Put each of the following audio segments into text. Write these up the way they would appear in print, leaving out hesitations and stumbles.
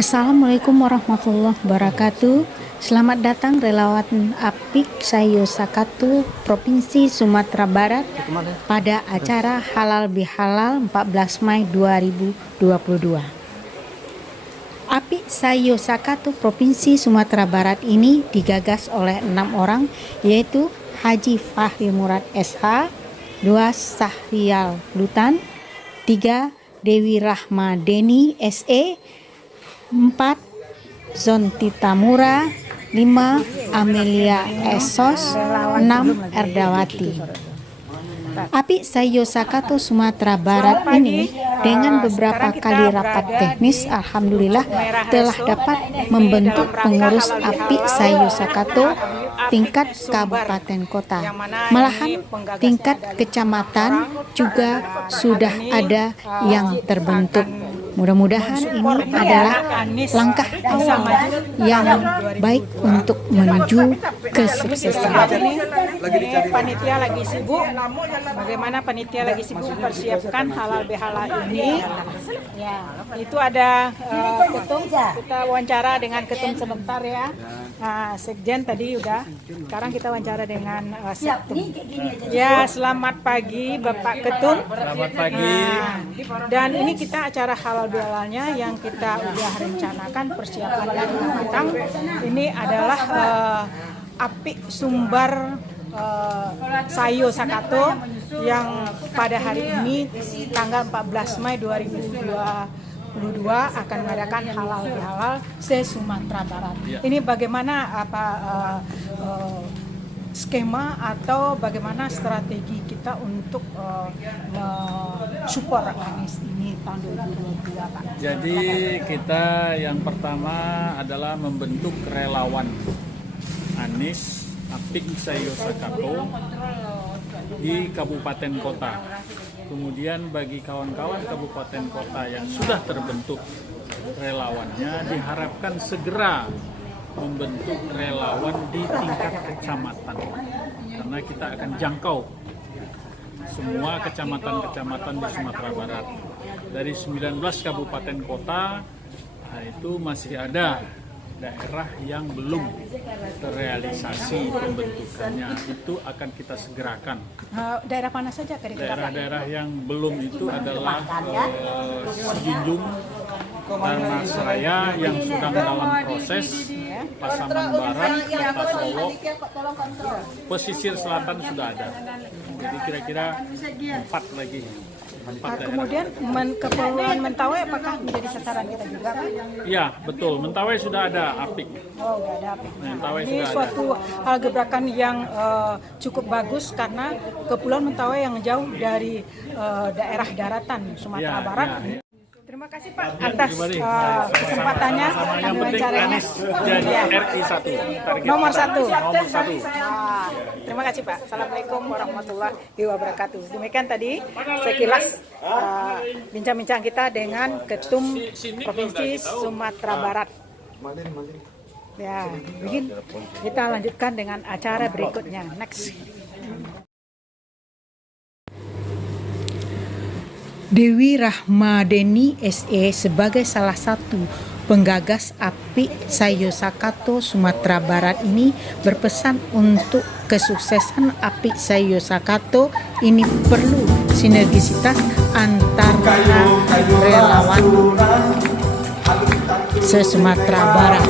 Assalamualaikum warahmatullahi wabarakatuh. Selamat datang relawan APIK Sayo Sakato Provinsi Sumatera Barat pada acara Halal Bihalal 14 Mei 2022. APIK Sayo Sakato Provinsi Sumatera Barat ini digagas oleh 6 orang, yaitu Haji Fahri Murad SH, 2 Sahrial Lutan, 3 Dewi Rahma Deni SE, 4 Zonti Tamura, 5 Amelia Esos, 6 Erdawati. APIK Sayo Sakato Sumatera Barat ini dengan beberapa kali rapat teknis, alhamdulillah telah dapat membentuk pengurus APIK Sayo Sakato tingkat kabupaten kota. Malahan tingkat kecamatan juga sudah ada yang terbentuk. Mudah-mudahan ini adalah langkah awal yang baik untuk menuju kesuksesan. Panitia lagi sibuk. Bagaimana panitia lagi sibuk persiapkan halal bihalal ini? Ya, itu ada ketum. Kita wawancara dengan ketum sebentar ya. Nah, sekjen tadi udah. Sekarang kita wawancara dengan sektum. Ya, selamat pagi Bapak Ketum. Selamat pagi. Dan ini kita acara halal bihalalnya yang kita udah rencanakan persiapannya dengan matang. Ini adalah APIK Sumbar Sayo Sakato yang pada hari ini tanggal 14 Mei 2022 akan mengadakan halal bihalal se-Sumatera Barat. Ini bagaimana skema atau bagaimana strategi kita untuk support Anies ini tahun 2022, Pak? Jadi kita yang pertama adalah membentuk relawan Anies APIK Sayo Sakato di kabupaten kota. Kemudian bagi kawan-kawan kabupaten kota yang sudah terbentuk relawannya diharapkan segera membentuk relawan di tingkat kecamatan, karena kita akan jangkau semua kecamatan-kecamatan di Sumatera Barat. Dari 19 kabupaten kota, itu masih ada daerah yang belum terrealisasi pembentukannya, itu akan kita segerakan. Daerah mana saja kira-kira? Daerah-daerah yang belum itu adalah Sejunjung, Tarmasraya yang sedang dalam proses, Pasaman Barat, Kota Solo, pesisir selatan sudah ada. Jadi kira-kira 4 lagi. Kemudian Kepulauan Mentawai apakah menjadi sasaran kita juga, Pak? Iya, betul. Mentawai sudah ada APIK. Oh, sudah ada APIK. Mentawai Ini sudah suatu hal gebrakan yang cukup bagus karena Kepulauan Mentawai yang jauh dari daerah daratan Sumatera Barat. Ya. Terima kasih Pak atas kesempatannya Yang penting Anies jadi RI 1. Nomor 1. Nomor 1. Terima kasih Pak. Assalamualaikum warahmatullahi wabarakatuh. Demikian tadi sekilas bincang-bincang kita dengan Ketum Provinsi Sumatera Barat. Ya, begini kita lanjutkan dengan acara berikutnya. Next. Dewi Rahma Deni SE sebagai salah satu penggagas APIK Sayo Sakato Sumatera Barat ini berpesan untuk kesuksesan APIK Sayo Sakato ini perlu sinergisitas antara relawan se-Sumatera Barat.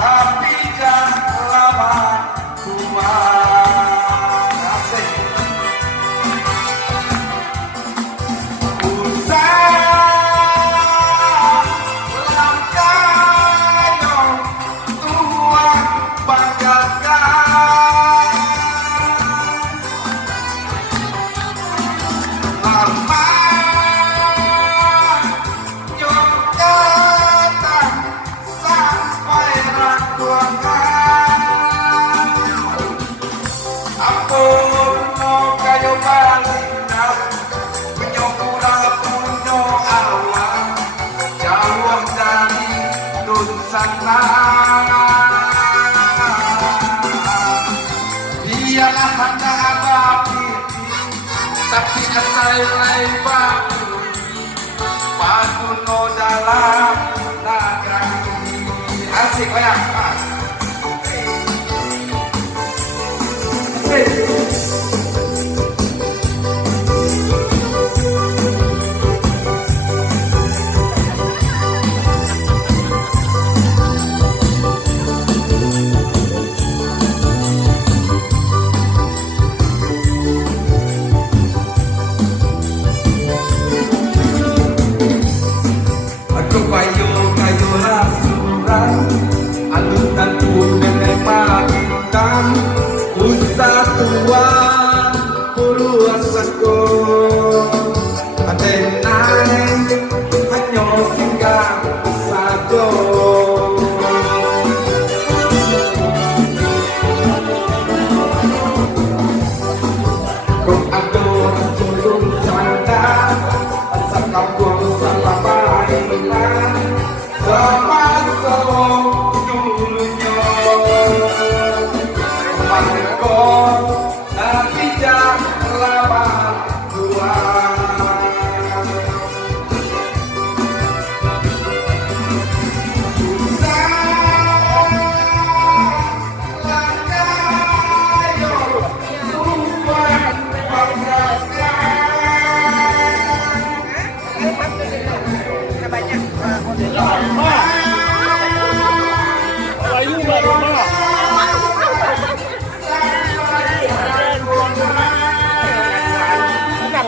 Tapi jangan lama Tuhan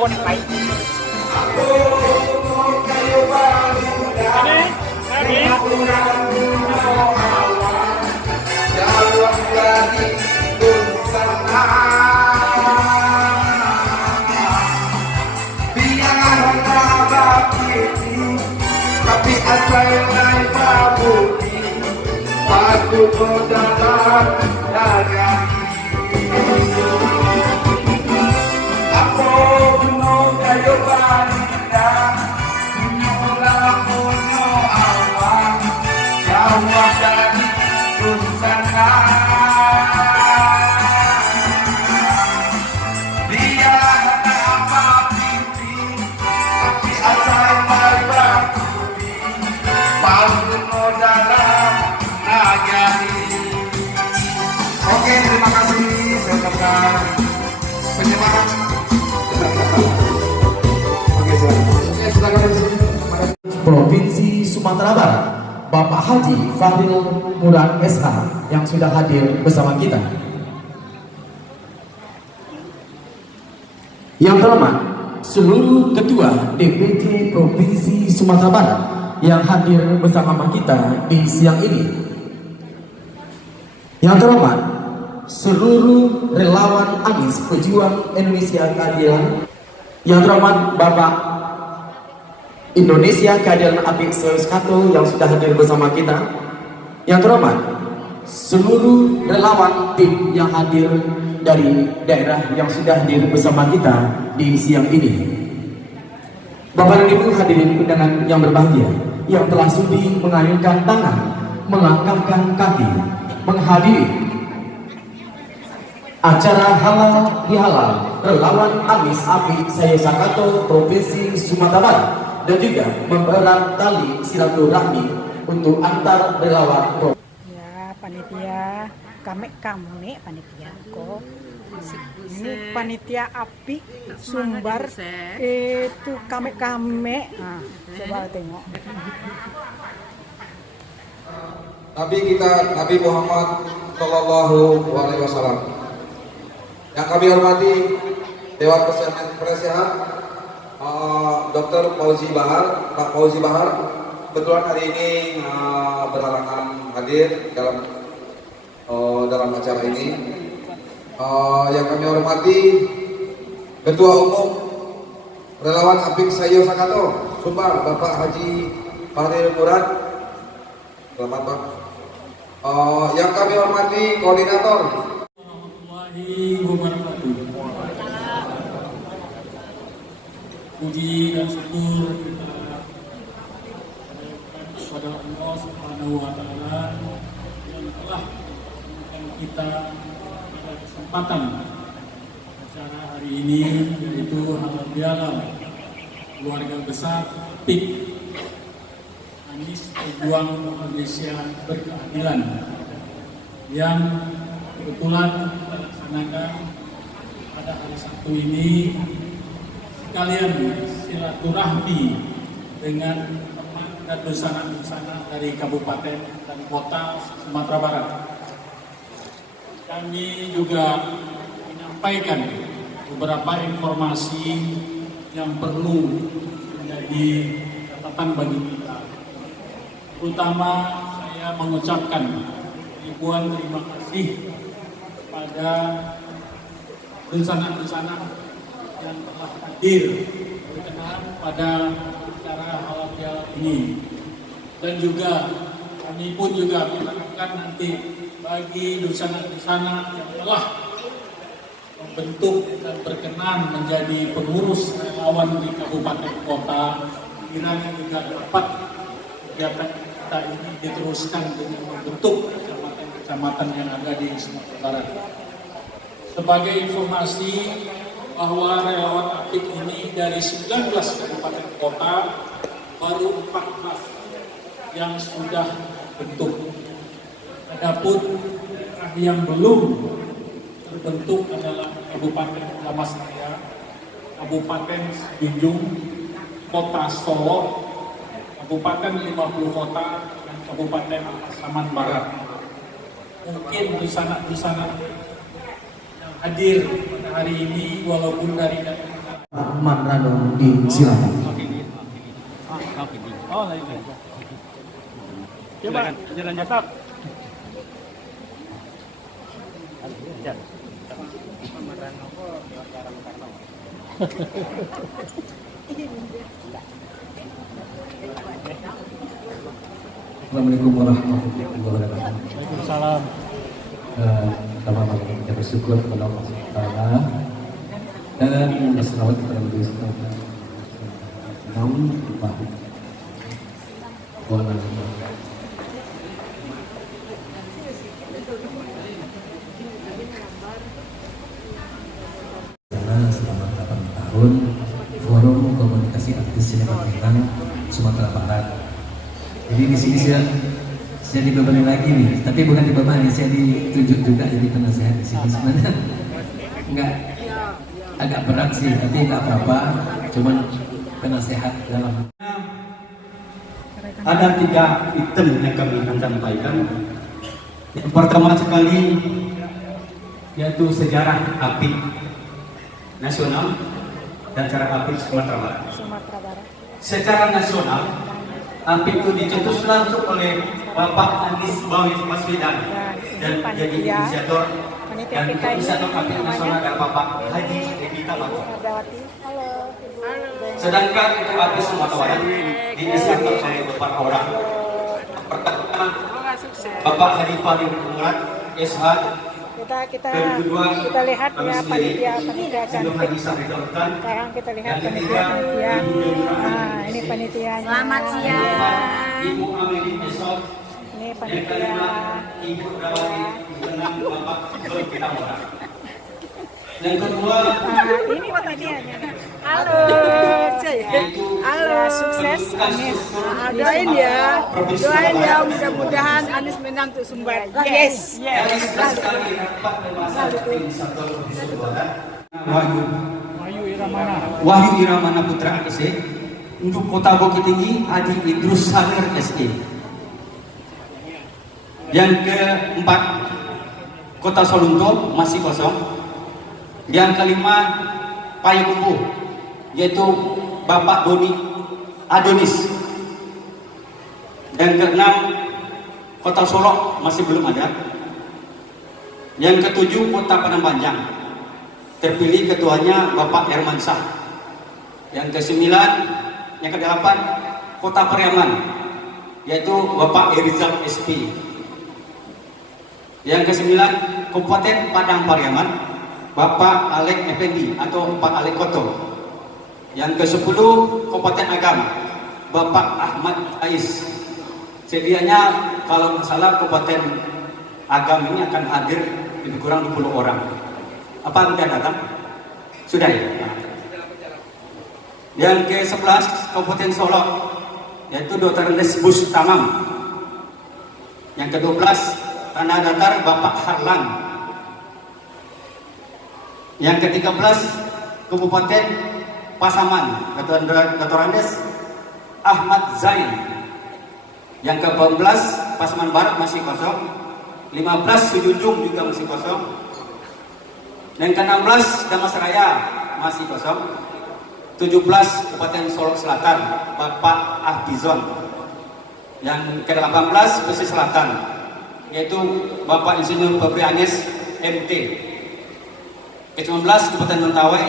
pohon baik. Ini tapi asal lain babudi padu dalam daging apa gunung kayu balinda punya punya awang jauh dari Nusantara dia hanya apa pipi tapi asal lain babudi padu dalam daging. Oke, terima kasih. Saya ucapkan penyemangat. Oke, silakan. Provinsi Sumatera Barat, Bapak Haji Fadil Murad SH yang sudah hadir bersama kita. Yang terhormat seluruh ketua DPC Provinsi Sumatera Barat yang hadir bersama kita di siang ini. Yang terhormat seluruh relawan Anies Pejuang Indonesia Keadilan. Yang terhormat Bapak Indonesia Keadilan Apik Sayosato yang sudah hadir bersama kita. Yang terhormat seluruh relawan tim yang hadir dari daerah yang sudah hadir bersama kita di siang ini. Bapak dan Ibu hadirin undangan yang berbahagia, yang telah sudi mengayunkan tangan, melangkahkan kaki, menghadiri acara halal bihalal relawan Anies Apik Sayosato Provinsi Sumatera Barat, dan juga mempererat tali silaturahmi untuk antar relawan. ya panitia kami panitia kok. Ini panitia api sumbar itu kami. Nah, coba tengok. Nabi Muhammad Shallallahu Alaihi Wasallam. Yang kami hormati Dewan Penasehat Dr. Fauzi Bahar, Pak Fauzi Bahar, kebetulan hari ini berhalangan hadir dalam acara ini. Yang kami hormati Ketua Umum Relawan Apik Sayosato Sumbar, Bapak Haji Fadil Murad. Selamat Pak. Yang kami hormati Koordinator puji dan syukur kita kepada Allah Subhanahu wa Ta'ala yang telah memberikan kita pada kesempatan acara hari ini, yaitu halal bihalal keluarga besar PIK Anies Pejuang Indonesia Berkeadilan yang kebetulan kita laksanakan pada hari Sabtu ini, sekalian silaturahmi dengan teman dan dosana-dosana dari kabupaten dan kota Sumatera Barat. Kami juga menyampaikan beberapa informasi yang perlu menjadi catatan bagi kita. Terutama saya mengucapkan ribuan terima kasih kepada dosana-dosana yang telah hadir berkenan pada acara halal bihalal ini, dan juga kami pun juga mengharapkan nanti bagi dosana-dosana yang telah membentuk dan berkenan menjadi pengurus relawan di kabupaten kota, kiranya juga dapat kegiatan kita ini diteruskan dengan membentuk kecamatan-kecamatan yang ada di Sumatera Barat. Sebagai informasi bahwa relawan Apik ini dari 19 kabupaten kota baru 14 yang sudah bentuk. Adapun yang belum terbentuk adalah Kabupaten Damasraya, Kabupaten Junjung, Kota Solo, Kabupaten 50 Kota, dan Kabupaten Pasaman Barat. Mungkin di sana yang hadir pada hari ini walaupun dari Ahmad Rano disilakan. Oh, lain. Coba jalan cakap. Assalamualaikum warahmatullahi wabarakatuh. Waalaikumsalam. Pertama kita bersyukur kepada Allah SWT dan berselawat kepada Nabi Muhammad. Namun selama 8 tahun Forum Komunikasi Artis Sinema Bintang Sumatera Barat. Jadi di sini saya dibebani lagi nih, tapi bukan dibebani, saya ditunjuk juga jadi penasehat di sini. Sebenarnya enggak, agak berat sih, tapi nggak apa-apa, cuman penasehat dalam. Ada 3 item yang kami akan sampaikan. Yang pertama sekali yaitu sejarah APIK nasional dan sejarah APIK Sumatera Barat. Secara nasional, APIK itu dicetus langsung oleh Bapak Anies Baswedan dan menjadi inisiator, dan inisiator APIK nasional adalah Bapak Haji Evita Batok. Sedangkan untuk APIK Sumatera Barat diinisiator oleh beberapa orang. Pertama, Bapak Hadi Farid Umrat SH. Kita lihat ya panitia cantik. Sekarang kita lihat panitia. Nah, ini panitianya. Selamat siang. Ibu Amelie Esok. Ini panitia. Ibu Rawati Benang Bapak Zul Kitamora. Yang kedua, Ini panitianya. Halo. Halo, sukses Anies. Doain ya. Doain ya, mudah-mudahan Anies menang untuk Sumbar. Yes. yang sekali rapat pembahasan inisiator Provinsi Barat, Wahyu Iramana Putra SE. Untuk Kota Bukit Tinggi, Adi Idrus Salir SE. Yang keempat, Kota Solunto masih kosong. Yang kelima, Payakumbuh, yaitu Bapak Doni Adonis. Yang keenam, Kota Solok masih belum ada. Yang ketujuh, Kota Padang Panjang, terpilih ketuanya Bapak Hermansyah. Yang kesembilan, yang kedelapan, Kota Pariaman, yaitu Bapak Irizal SP. Yang kesembilan, Kabupaten Padang Pariaman, Bapak Alek Effendi atau Pak Alek Koto. Yang ke-10, Kabupaten Agam, Bapak Ahmad Ais. Sedianya kalau masalah Kabupaten Agam ini akan hadir lebih kurang 20 orang. Apa Anda datang? Sudah ya? Yang ke-11, Kabupaten Solok, yaitu Dr. Lesbus Tamam. Yang ke-12, Tanah Datar, Bapak Harlan. Yang ke-13, Kabupaten Pasaman, Dr. Andes Ahmad Zain. Yang ke-14, Pasaman Barat masih kosong. 15, Sujunjung juga masih kosong. Yang ke-16, Damas Raya masih kosong. 17, Kabupaten Solok Selatan, Bapak Ahbizon. Yang ke-18, Pesisir Selatan, yaitu Bapak Insinyur Febri Anis MT. Ke-19, Kabupaten Mentawai,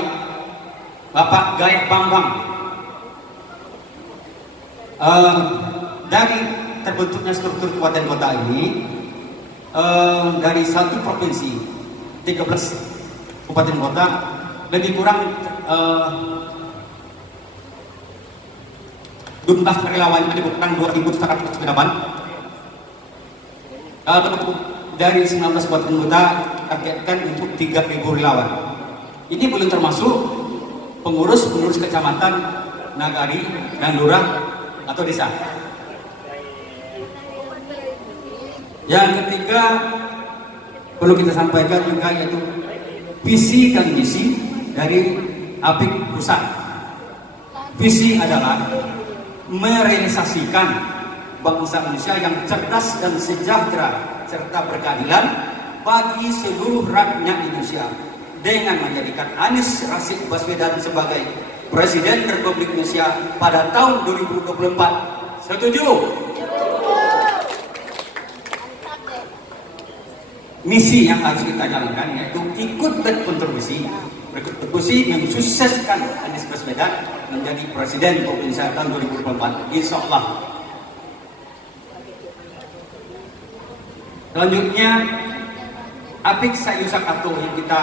Bapak Gaib Bambang. Dari terbentuknya struktur kabupaten kota ini, dari satu provinsi 13 kabupaten kota, lebih kurang jumlah relawan lebih kurang 2.108. Dari 19 kabupaten kota targetkan untuk 3.000 relawan. Ini belum termasuk pengurus kecamatan, nagari, dan lurah atau desa. Yang ketiga perlu kita sampaikan juga yaitu visi dan misi dari APIK Pusat. Visi adalah merealisasikan bangsa Indonesia yang cerdas dan sejahtera serta berkeadilan bagi seluruh rakyat Indonesia dengan menjadikan Anies Rashid Baswedan sebagai Presiden Republik Indonesia pada tahun 2024. Setuju? Misi yang harus kita jalankan yaitu ikut berkontribusi mensukseskan Anies Baswedan menjadi Presiden Republik Indonesia tahun 2024. Insya Allah. Selanjutnya, Apik Sayosakato yang kita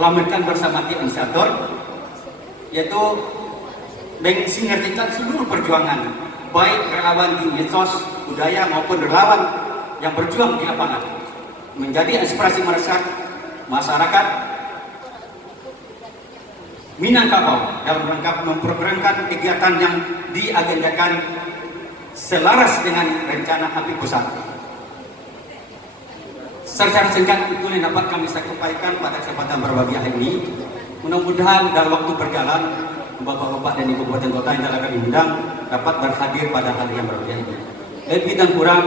lamerkan bersama tim inisiator, yaitu mensinergikan seluruh perjuangan, baik relawan di medsos, budaya maupun relawan yang berjuang di lapangan, menjadi inspirasi masyarakat Minangkabau dalam rangka memprogramkan kegiatan yang diagendakan selaras dengan rencana Apik Pusat. Secara singkat itu yang dapat kami sampaikan pada kesempatan berbahagia hari ini. Mudah-mudahan dalam waktu berjalan Bapak-bapak dan Ibu Kabupaten Kota yang telah kami undang dapat berhadir pada hari yang berbahagia ini. Lebih dan kurang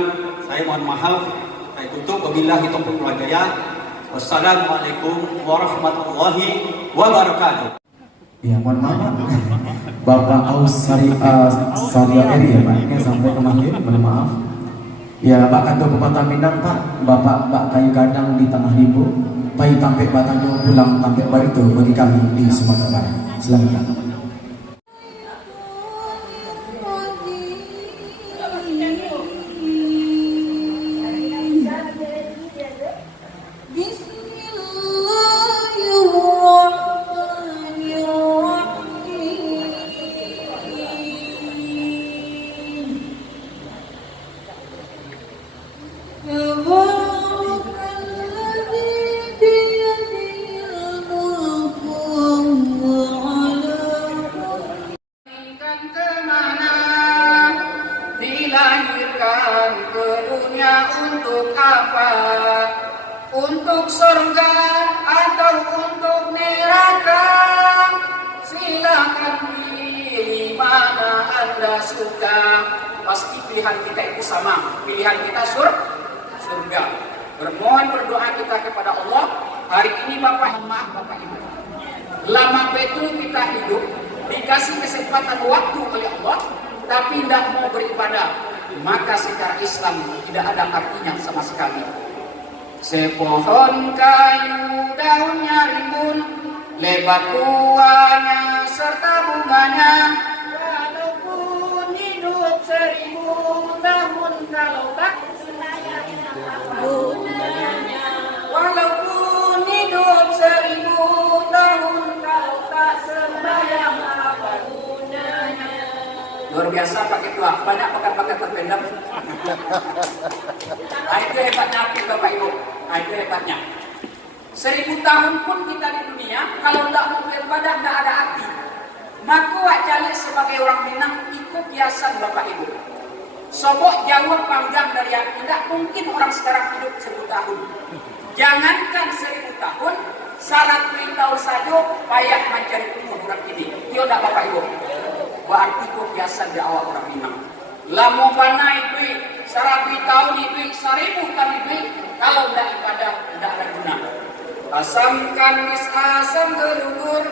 saya mohon maaf. Saya tutup. Wabillahi taufiq wal hidayah. Wassalamualaikum warahmatullahi wabarakatuh. Ya, mohon maaf Bapak Aus Saria Eri ya Pak, ini sampai kemarin, mohon maaf. Ya, Pak Kantor Bupati Minang Pak, Bapak kayu gadang di Tengah Rimbo, pai tampek batang pulang tampek barito bagi kami di Sumatera Barat. Silakan. Untuk surga atau untuk neraka, silakan pilih mana Anda suka. Pasti pilihan kita itu sama, pilihan kita surga. Bermohon berdoa kita kepada Allah. Hari ini Bapak, maaf Bapak Ibu, lama betul kita hidup, dikasih kesempatan waktu oleh Allah, tapi tidak mau beribadah, maka secara Islam tidak ada artinya sama sekali. Sepohon kayu daunnya rimbun, lebat buahnya serta bunganya, walaupun hidup 1000 tahun kalau tak gunanya, walaupun hidup 1000 tahun kalau tak sembahyang apa gunanya. Luar biasa pakai doa, banyak pakai terpendam. Itu hebatnya Bapak Ibu. Itu hebatnya. 1000 tahun pun kita di dunia, kalau tidak mau beribadah tidak ada arti. Maka wajah sebagai orang Minang ikut biasa Bapak Ibu. Sobok jauh panjang dari yang tidak mungkin orang sekarang hidup 1000 tahun. Jangankan 1000 tahun, 100 tahun saja payah mencari umur orang ini. Iya tidak Bapak Ibu? Berarti kebiasaan di awal orang Minang. Lama panai itu 100 tahun itu 1000 tahun itu kalau tidak ibadah tidak ada guna. Asam kanis asam gelugur,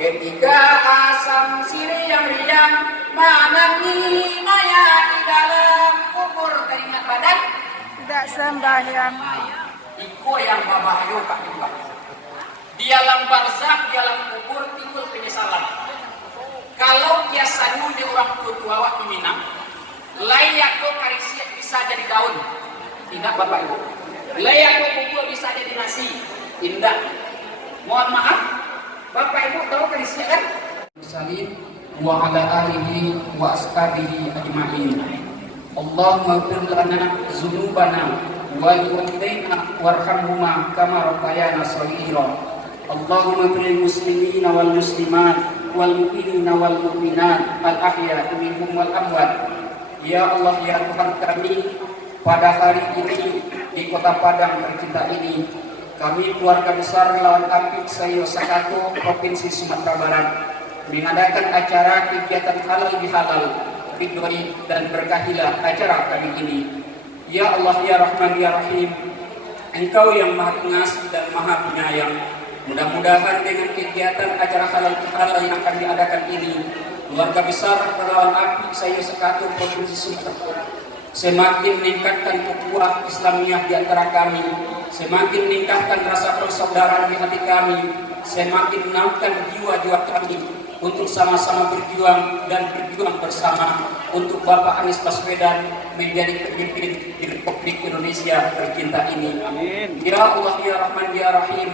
ketiga asam sirih yang riang, mana maya di dalam kubur teringat badan Tidak sembahyang. Iko yang babahayo Pak Ibu. Di alam barzakh, di alam kubur timbul penyesalan. Kalau biasa dulu di orang tua awak di Minang, layak kau karisia bisa jadi daun, tidak Bapak Ibu. Layak kau bubur bisa jadi nasi, tidak. Mohon maaf, Bapak Ibu tahu karisia kan? Salim wa ala alihi wa ashabihi ajma'in. Allahumma ighfir lana dzunubana wa liwalidayna warhamhuma kama rabbayana shaghira. Allahumma ighfir lil muslimina wal muslimat wal mu'minina wal mu'minat al ahya'i minhum wal amwat. Ya Allah, ya Tuhan kami, pada hari ini di Kota Padang tercinta ini, kami keluarga besar Relawan Apik Sayosakato Provinsi Sumatera Barat mengadakan acara kegiatan halal bihalal, ridhoi dan berkahilah acara kami ini. Ya Allah, ya Rahman, ya Rahim, Engkau yang Maha Pengasih dan Maha Penyayang. Mudah-mudahan dengan kegiatan acara halal bihalal yang akan diadakan ini, keluarga besar Relawan API Sayo Sekatung Provinsi Sumatera semakin meningkatkan ukhuwah Islamiyah di antara kami, semakin meningkatkan rasa persaudaraan di hati kami, semakin menaikkan jiwa-jiwa kami untuk sama-sama berjuang dan berjuang bersama untuk Bapak Anies Baswedan menjadi pemimpin di Republik Indonesia tercinta ini. Amin. Ya Allah ya Rahman ya Rahim,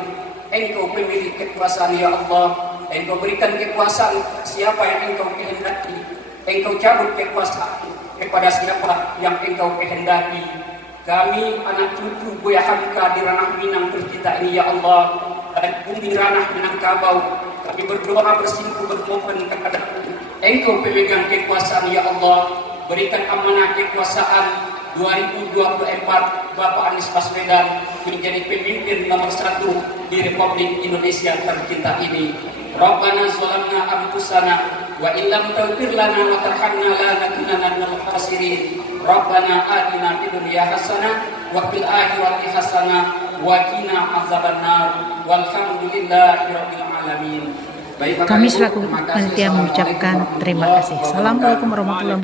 Engkau pemilik kekuasaan ya Allah, Engkau berikan kekuasaan siapa yang Engkau kehendaki, Engkau cabut kekuasaan kepada siapa yang Engkau kehendaki. Kami anak cucu Buya Hamka di ranah Minang tercinta ini ya Allah, dan bumi ranah Minangkabau, kami berdoa bersimpuh bermohon kepada Engkau pemegang kekuasaan ya Allah, berikan amanah kekuasaan 2024 Bapak Anies Baswedan menjadi pemimpin nomor 1 di Republik Indonesia tercinta ini. Rabbana zalamna anfusana wa illam taghfir lana wa tarhamna lanakunanna minal khasirin. Rabbana atina fid dunya hasanah wa fil akhirati hasanah wa qina azabannar. Walhamdulillahirabbil alamin. Kami selaku panitia mengucapkan terima kasih. Assalamualaikum warahmatullahi wabarakatuh.